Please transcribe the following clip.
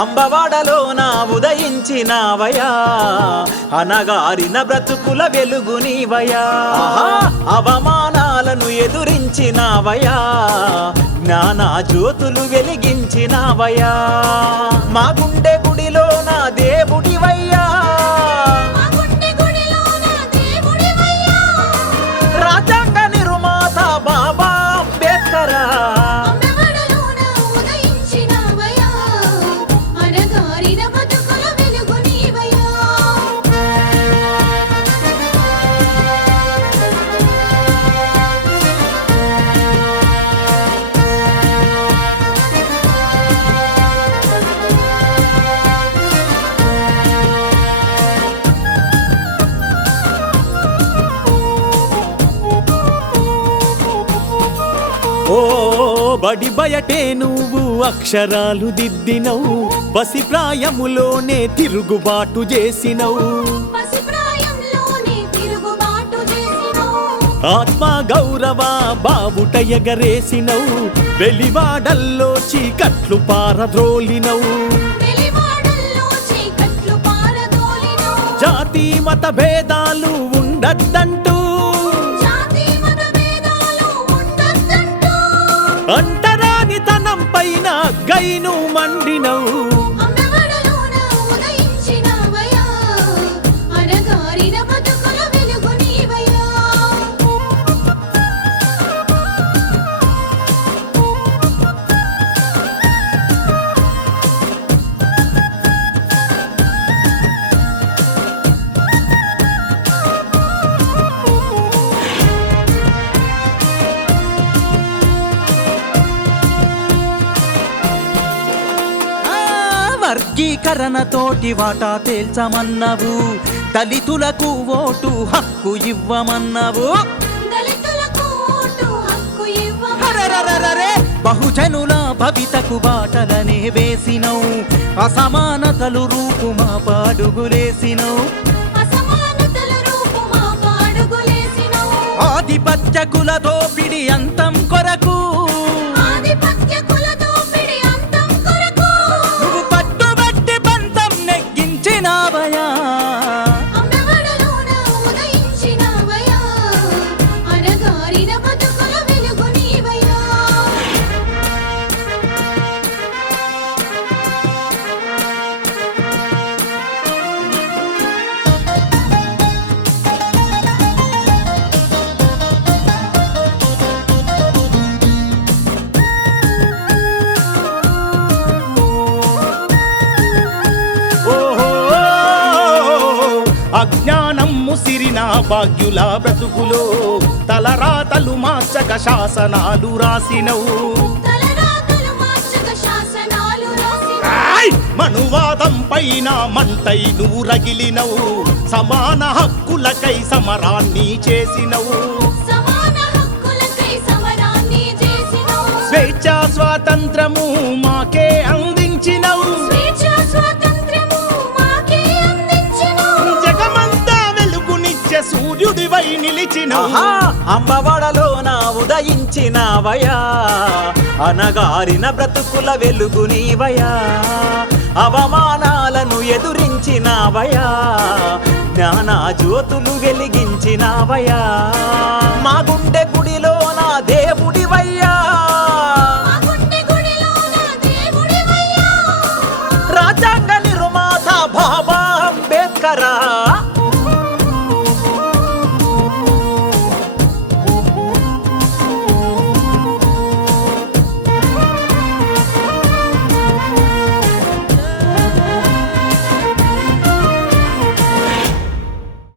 అంబవాడలోన ఉదయించినావయా అనగారిన బ్రతుకుల వెలుగు నీవయా అవమానాలను ఎదురించినావయా జ్ఞాన జ్యోతులు వెలిగించినావయా మా గుండె గుడిలోన దేవుడివయ్యా రాజ్యాంగ నిర్మాత బాబా అంబేద్కరా ఓ బడి బయటే నువ్వు అక్షరాలు దిద్దినవు పసిప్రాయములోనే తిరుగుబాటు చేసినవు ఆత్మ గౌరవ బావుట ఎగరేసినవు వెలివాడల్లో చీకట్లు పారద్రోలినవు జాతి మత భేదాలు ఉండద్దంటూ అంటరానితనం పైన గైను మండినవు వర్గీకరణతోటి వాటా తేల్చమన్నవు దళితులకు ఓటు హక్కు ఇవ్వమన్నవు బహుజనుల భవితకు బాటలనే వేసినవు అసమానతలు రూపుమా పాడుగులేసినవు ఆధిపత్య కుల దోపిడి అంతం కొరకు అజ్ఞానం ముసిరిన భాగ్యుల బ్రతుకులో తలరాతలు మార్చక శాసనాలు రాసినవు మనువాదం పైన మంటై నువ్వు రగిలినవు సమాన హక్కులకై సమరాన్ని చేసినవు స్వేచ్ఛ స్వాతంత్రము మాకే అందించినవు సూర్యుడివై నిలిచినవు అంబవాడలోన ఉదయించినావయా అనగారిన బ్రతుకుల వెలుగు నీవయా అవమానాలను ఎదురించినావయా జ్ఞాన జ్యోతులు వెలిగించినావయా మా గుండె గుడి